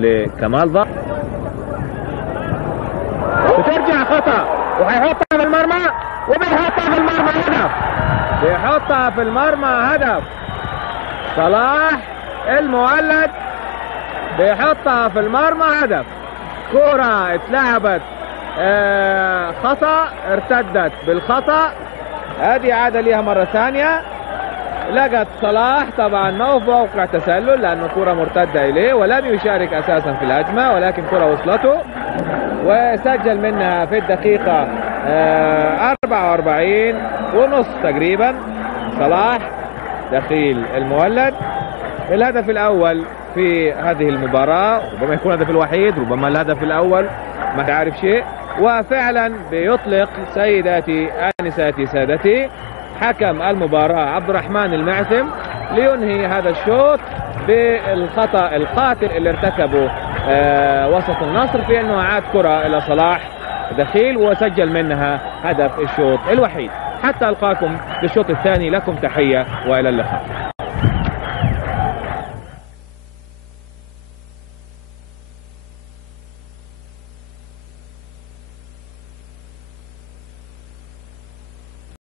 لكمال ظهر، بترجع خطأ وهيحطها في المرمى، وبيحطها في المرمى هدف، بيحطها في المرمى هدف. صلاح المولد بيحطها في المرمى هدف. كرة اتلعبت خطأ، ارتدت بالخطأ، ادي عادة ليها مرة ثانية. لقت صلاح طبعا ما هو في موقع تسلل لانه كرة مرتدة اليه ولم يشارك اساسا في الهجمة، ولكن كرة وصلته وسجل منها في الدقيقة 44.5 تقريبا صلاح دخيل المولد الهدف الاول في هذه المباراة. ربما يكون الهدف الوحيد، ربما الهدف الاول، ما تعرف شيء. وفعلا بيطلق سيداتي انساتي سادتي حكم المباراة عبد الرحمن المعثم لينهي هذا الشوط بالخطأ القاتل اللي ارتكبه وسط النصر في انه اعاد كرة الى صلاح دخيل وسجل منها هدف الشوط الوحيد. حتى القاكم في الشوط الثاني، لكم تحية والى اللقاء.